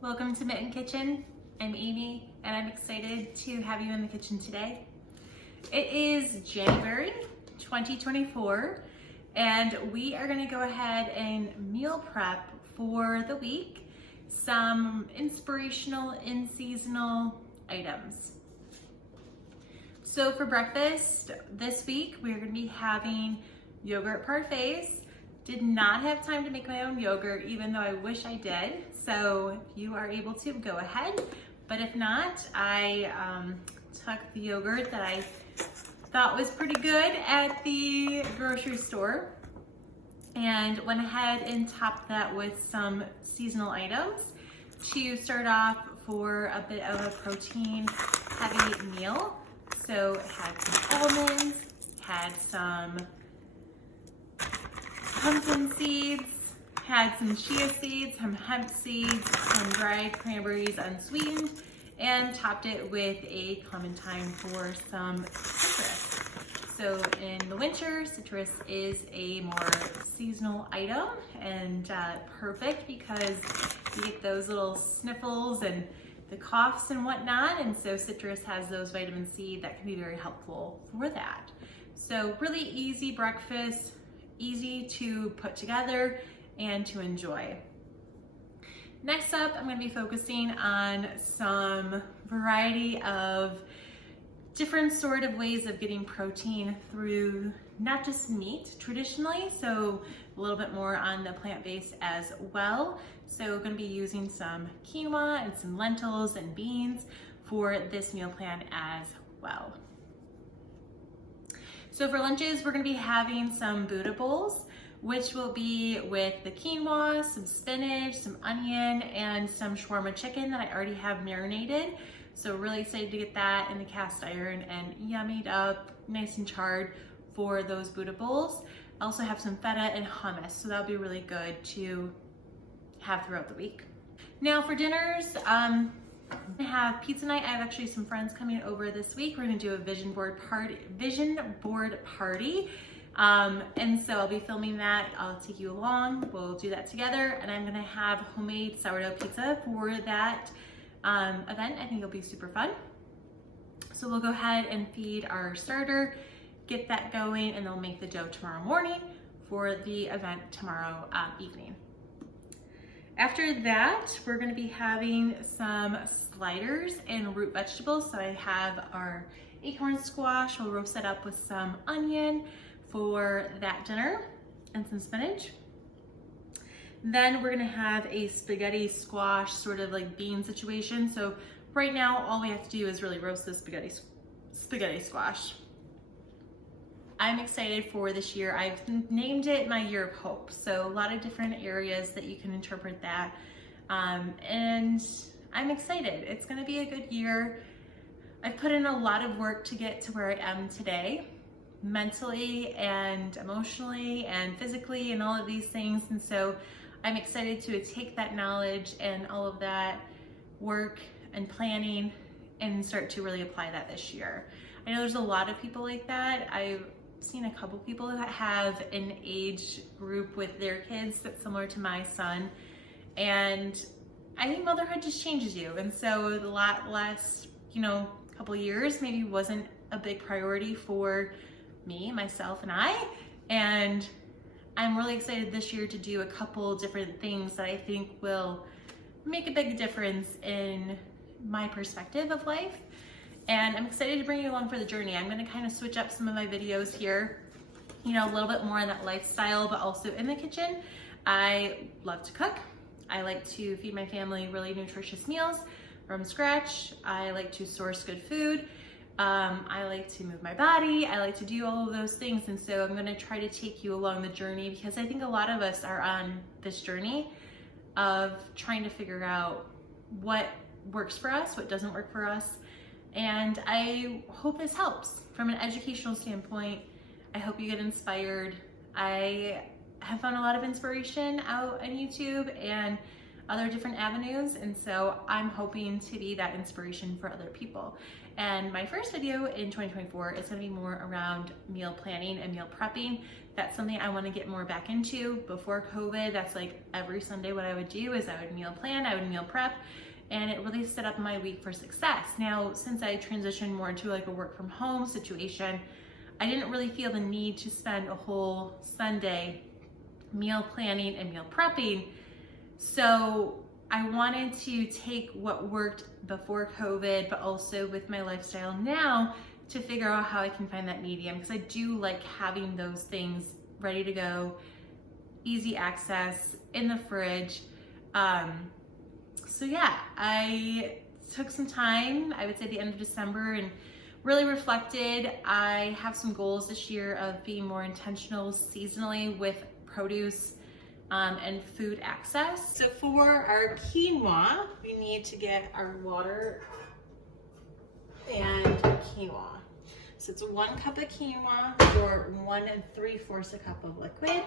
Welcome to Mitten Kitchen. I'm Amy and I'm excited to have you in the kitchen today. It is January 2024 and we are going to go ahead and meal prep for the week some inspirational and seasonal items. So for breakfast this week we're going to be having yogurt parfaits. Did not have time to make my own yogurt, even though I wish I did. So if you are able to, go ahead. But if not, I took the yogurt that I thought was pretty good at the grocery store and went ahead and topped that with some seasonal items to start off for a bit of a protein heavy meal. So it had some almonds, had some pumpkin seeds, had some chia seeds, some hemp seeds, some dried cranberries unsweetened, and topped it with a clementine for some citrus. So in the winter, citrus is a more seasonal item and perfect because you get those little sniffles and the coughs and whatnot, and so citrus has those vitamin C that can be very helpful for that. So really easy breakfast, easy to put together and to enjoy. Next up, I'm going to be focusing on some variety of different sort of ways of getting protein through not just meat traditionally, so a little bit more on the plant-based as well. So I'm going to be using some quinoa and some lentils and beans for this meal plan as well. So for lunches, we're gonna be having some Buddha bowls, which will be with the quinoa, some spinach, some onion, and some shawarma chicken that I already have marinated. So really excited to get that in the cast iron and yummied up, nice and charred for those Buddha bowls. I also have some feta and hummus, so that'll be really good to have throughout the week. Now for dinners, I have pizza night. I have actually some friends coming over this week. We're gonna do a vision board party. And so I'll be filming that. I'll take you along. We'll do that together. And I'm gonna have homemade sourdough pizza for that event. I think it'll be super fun. So we'll go ahead and feed our starter, get that going, and they'll make the dough tomorrow morning for the event tomorrow evening. After that, we're gonna be having some sliders and root vegetables. So I have our acorn squash. We'll roast that up with some onion for that dinner and some spinach. Then we're gonna have a spaghetti squash sort of like bean situation. So right now, all we have to do is really roast the spaghetti squash. I'm excited for this year. I've named it my year of hope. So a lot of different areas that you can interpret that. And I'm excited. It's gonna be a good year. I've put in a lot of work to get to where I am today, mentally and emotionally and physically and all of these things. And so I'm excited to take that knowledge and all of that work and planning and start to really apply that this year. I know there's a lot of people like that. I've seen a couple people that have an age group with their kids that's similar to my son, and I think motherhood just changes you. And so the last couple years maybe wasn't a big priority for me, myself, and and I'm really excited this year to do a couple different things that I think will make a big difference in my perspective of life. And I'm excited to bring you along for the journey. I'm gonna kind of switch up some of my videos here, a little bit more in that lifestyle, but also in the kitchen. I love to cook. I like to feed my family really nutritious meals from scratch. I like to source good food. I like to move my body. I like to do all of those things. And so I'm gonna try to take you along the journey because I think a lot of us are on this journey of trying to figure out what works for us, what doesn't work for us. And I hope this helps from an educational standpoint. I hope you get inspired. I have found a lot of inspiration out on YouTube and other different avenues, and so I'm hoping to be that inspiration for other people. And my first video in 2024 is going to be more around meal planning and meal prepping That's something I want to get more back into. Before COVID, that's like every Sunday what I would do is I would meal plan, I would meal prep, and it really set up my week for success. Now, since I transitioned more into like a work from home situation, I didn't really feel the need to spend a whole Sunday meal planning and meal prepping. So I wanted to take what worked before COVID, but also with my lifestyle now, to figure out how I can find that medium, because I do like having those things ready to go, easy access in the fridge. So yeah, I took some time, I would say the end of December, and really reflected. I have some goals this year of being more intentional seasonally with produce and food access. So for our quinoa, we need to get our water and quinoa. So it's 1 cup of quinoa for 1 3/4 cup of liquid.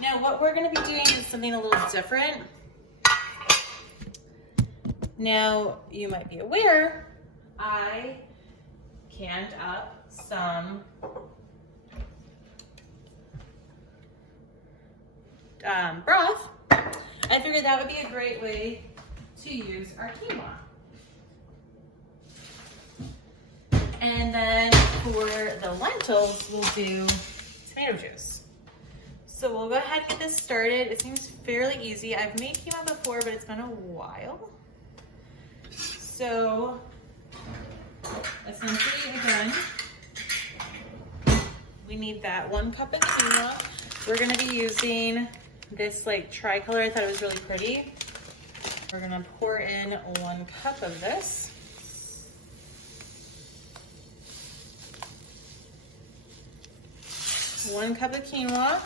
Now what we're gonna be doing is something a little different. Now you might be aware, I canned up some broth. I figured that would be a great way to use our quinoa. And then for the lentils, we'll do tomato juice. So we'll go ahead and get this started. It seems fairly easy. I've made quinoa before, but it's been a while. So essentially, again, we need that 1 cup of quinoa. We're gonna be using this like tricolor. I thought it was really pretty. We're gonna pour in 1 cup of this. One cup of quinoa,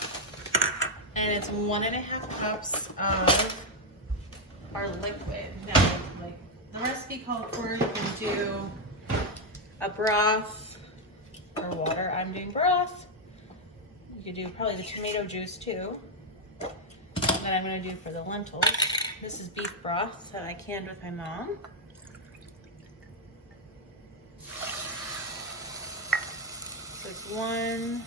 and it's 1.5 cups of our liquid. Now, like the recipe called for, you can do a broth or water. I'm doing broth. You could do probably the tomato juice too. That I'm going to do for the lentils. This is beef broth that I canned with my mom. Like 1,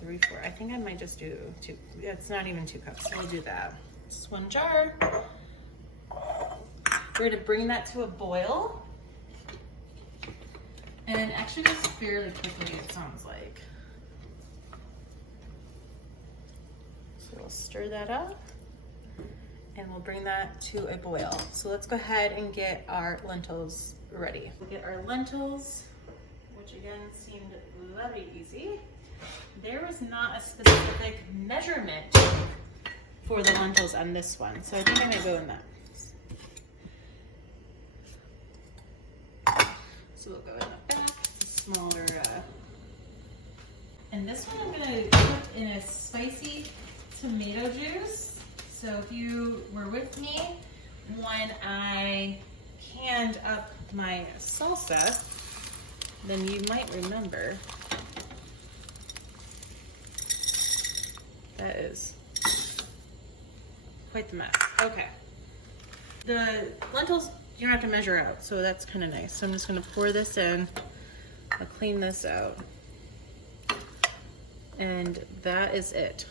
3, 4. I think I might just do 2. Yeah, it's not even 2 cups, so we'll do that. Just 1 jar. We're gonna bring that to a boil. And actually just fairly quickly, it sounds like. So we'll stir that up and we'll bring that to a boil. So let's go ahead and get our lentils ready. We'll get our lentils, which again seemed very easy. There was not a specific measurement for the lentils on this one, so I think I might go in that. So we'll go in the back, it's a smaller, and this one I'm gonna cook in a spicy tomato juice. So if you were with me when I canned up my salsa, then you might remember that is quite the mess. Okay. The lentils, you don't have to measure out, so that's kind of nice. So I'm just gonna pour this in. I'll clean this out. And that is it.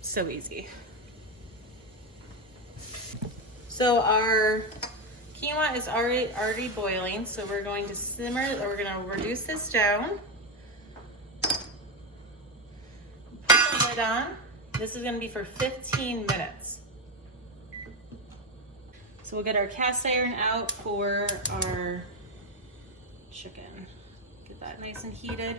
So easy. So our quinoa is already boiling, so we're going to simmer, or we're gonna reduce this down. Put the lid on. This is gonna be for 15 minutes. So we'll get our cast iron out for our chicken. Get that nice and heated.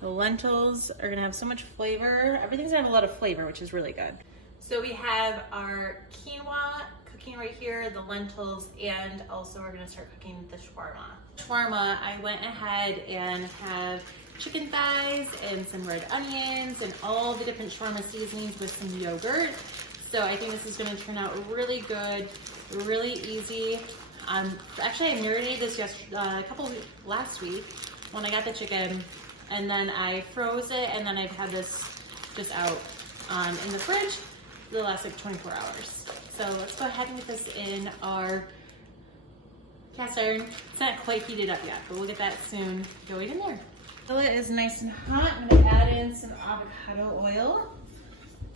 The lentils are gonna have so much flavor. Everything's gonna have a lot of flavor, which is really good. So we have our quinoa cooking right here, the lentils, and also we're gonna start cooking the shawarma. Shawarma, I went ahead and have chicken thighs and some red onions and all the different shawarma seasonings with some yogurt. So I think this is gonna turn out really good, really easy. Actually, I marinated this last week when I got the chicken, and then I froze it, and then I've had this just out in the fridge for the last like 24 hours. So let's go ahead and get this in our cast iron. It's not quite heated up yet, but we'll get that soon going in there. It is nice and hot. I'm gonna add in some avocado oil.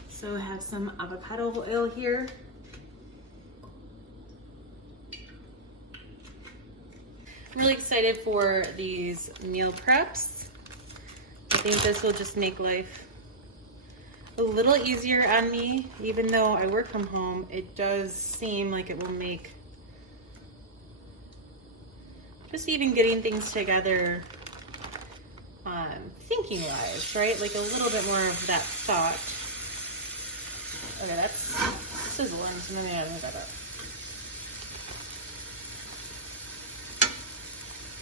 So I have some avocado oil here. I'm really excited for these meal preps. I think this will just make life a little easier on me. Even though I work from home, it does seem like it will make just even getting things together thinking wise, right? Like a little bit more of that thought. Okay, that's sizzling, so maybe I move that up.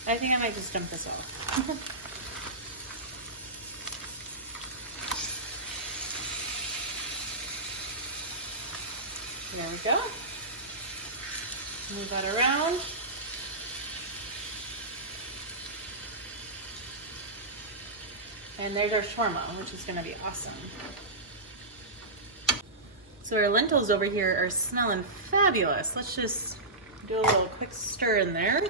I think I might just dump this off. There we go. Move that around. And there's our shawarma, which is gonna be awesome. So our lentils over here are smelling fabulous. Let's just do a little quick stir in there.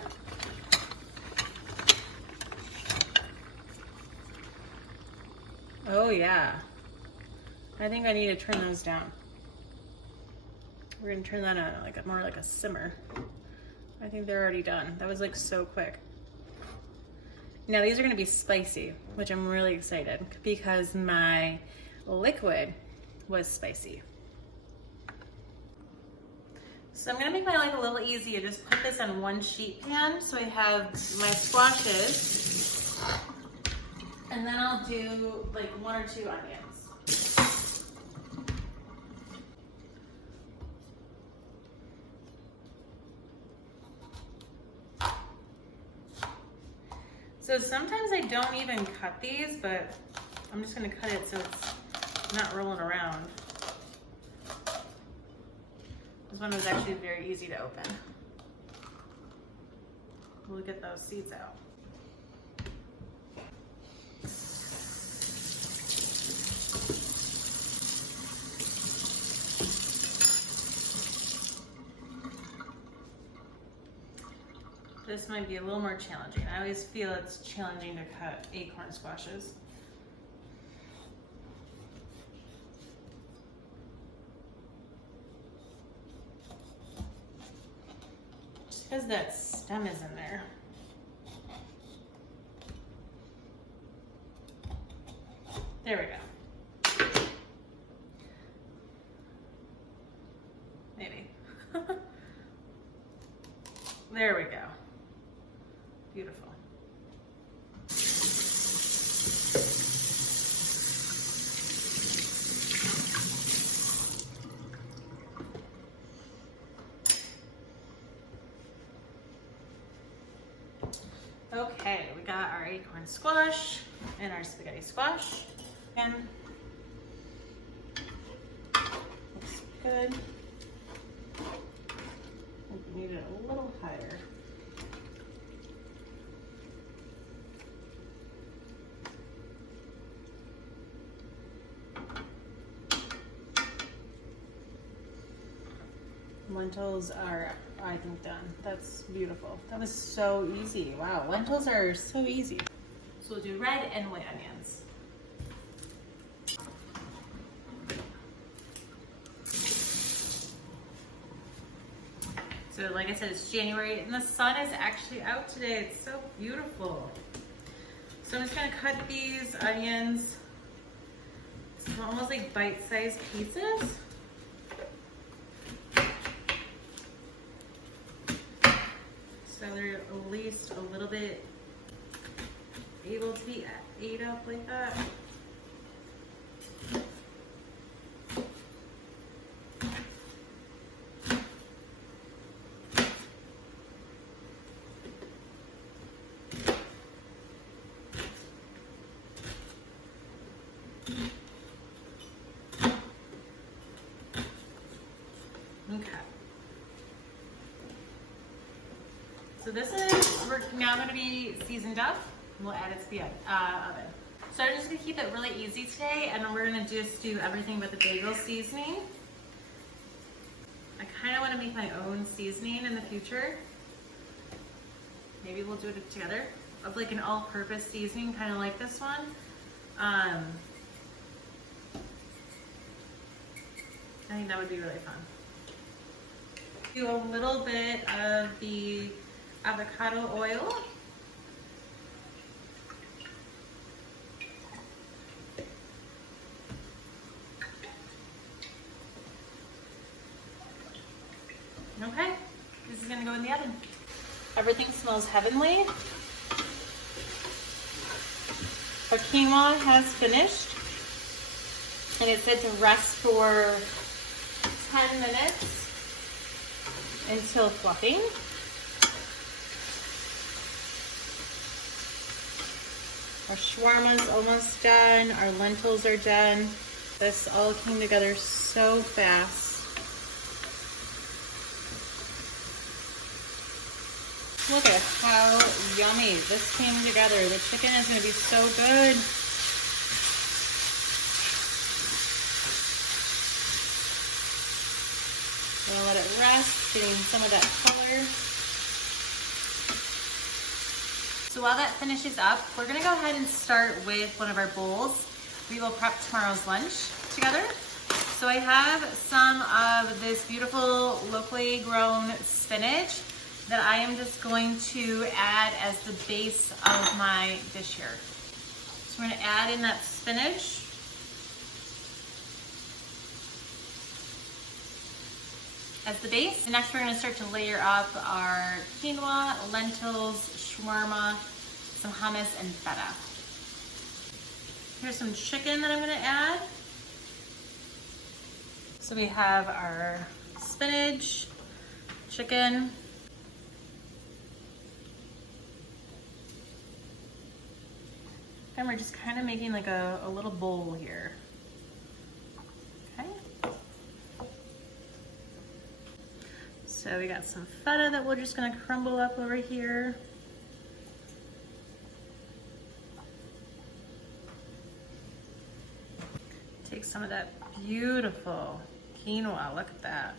Oh yeah. I think I need to turn those down. We're gonna turn that on like more like a simmer. I think they're already done. That was like so quick. Now these are gonna be spicy, which I'm really excited because my liquid was spicy. So I'm gonna make my life a little easy and just put this on one sheet pan. So I have my squashes, and then I'll do like 1 or 2 onions. So sometimes I don't even cut these, but I'm just gonna cut it so it's not rolling around. This one was actually very easy to open. We'll get those seeds out. This might be a little more challenging. I always feel it's challenging to cut acorn squashes. Just because that stem is in there. There we go. Maybe. There we go. Beautiful. Okay, we got our acorn squash and our spaghetti squash. And looks good. We need it a little higher. Lentils are, I think, done. That's beautiful. That was so easy. Wow, lentils are so easy. So we'll do red and white onions. So like I said, it's January and the sun is actually out today. It's so beautiful. So I'm just gonna cut these onions. It's almost like bite-sized pieces. So they're at least a little bit able to be ate up like that. Okay. So this is, we're now going to be seasoned up. We'll add it to the oven. So I'm just going to keep it really easy today, and then we're going to just do everything with the bagel seasoning. I kind of want to make my own seasoning in the future. Maybe we'll do it together. of like an all-purpose seasoning, kind of like this one. I think that would be really fun. Do a little bit of the avocado oil. Okay, this is gonna go in the oven. Everything smells heavenly. Our quinoa has finished, and it's set to rest for 10 minutes until fluffing. Our shawarma's almost done. Our lentils are done. This all came together so fast. Look at how yummy this came together. The chicken is going to be so good. We'll let it rest, getting some of that color. So while that finishes up, we're going to go ahead and start with one of our bowls. We will prep tomorrow's lunch together. So I have some of this beautiful locally grown spinach that I am just going to add as the base of my dish here. So we're going to add in that spinach. As the base. And next we're going to start to layer up our quinoa, lentils, shawarma, some hummus, and feta. Here's some chicken that I'm going to add. So we have our spinach, chicken, and we're just kind of making like a little bowl here. Okay. So we got some feta that we're just gonna crumble up over here. Take some of that beautiful quinoa, look at that.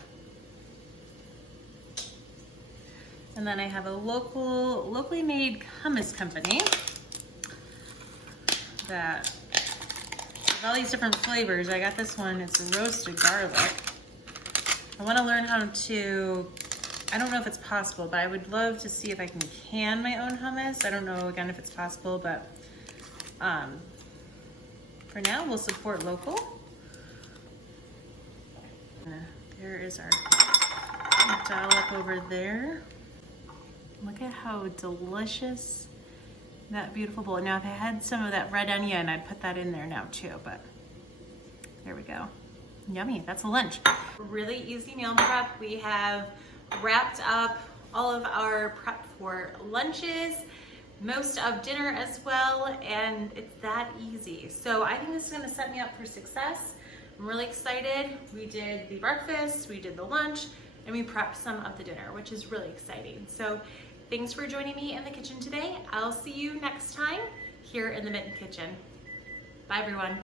And then I have a locally made hummus company that with all these different flavors. I got this one, it's roasted garlic. I want to learn how to, I don't know if it's possible, but I would love to see if I can my own hummus. I don't know, again, if it's possible, but for now, we'll support local. There is our dollop over there. Look at how delicious that beautiful bowl. Now, if I had some of that red onion, I'd put that in there now too, but there we go. Yummy, that's a lunch. Really easy meal prep. We have wrapped up all of our prep for lunches, most of dinner as well, and it's that easy. So I think this is gonna set me up for success. I'm really excited. We did the breakfast, we did the lunch, and we prepped some of the dinner, which is really exciting. So thanks for joining me in the kitchen today. I'll see you next time here in the Mitten Kitchen. Bye everyone.